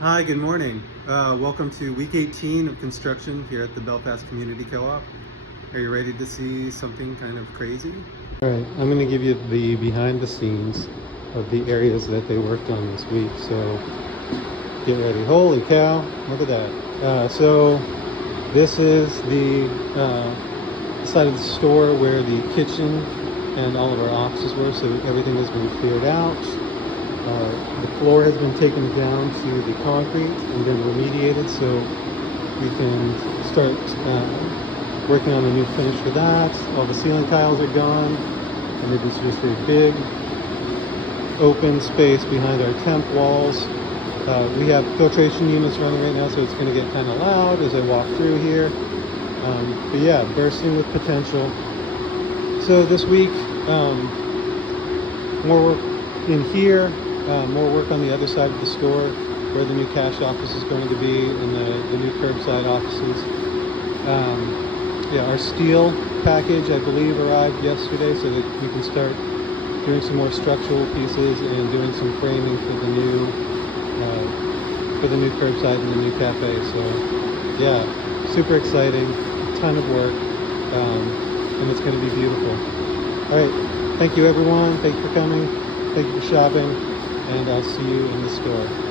Hi, good morning. Welcome to week 18 of construction here at the Belfast Community Co-op. Are you ready to see something kind of crazy? All right, I'm going to give you the behind the scenes of the areas that they worked on this week. So get ready. Holy cow, look at that. So this is the side of the store where the kitchen and all of our offices were. So everything has been cleared out. The floor has been taken down to the concrete and been remediated, so we can start working on a new finish for that. All the ceiling tiles are gone, and it is just a big open space behind our temp walls. We have filtration units running right now, so it's going to get kind of loud as I walk through here. But yeah, bursting with potential. So this week, more work in here. More work on the other side of the store where the new cash office is going to be and the new curbside offices. Yeah, our steel package, I believe, arrived yesterday so that we can start doing some more structural pieces and doing some framing for the new curbside and the new cafe. So yeah, super exciting, a ton of work, and it's going to be beautiful. All right, thank you everyone. Thank you for coming. Thank you for shopping. And I'll see you in the store.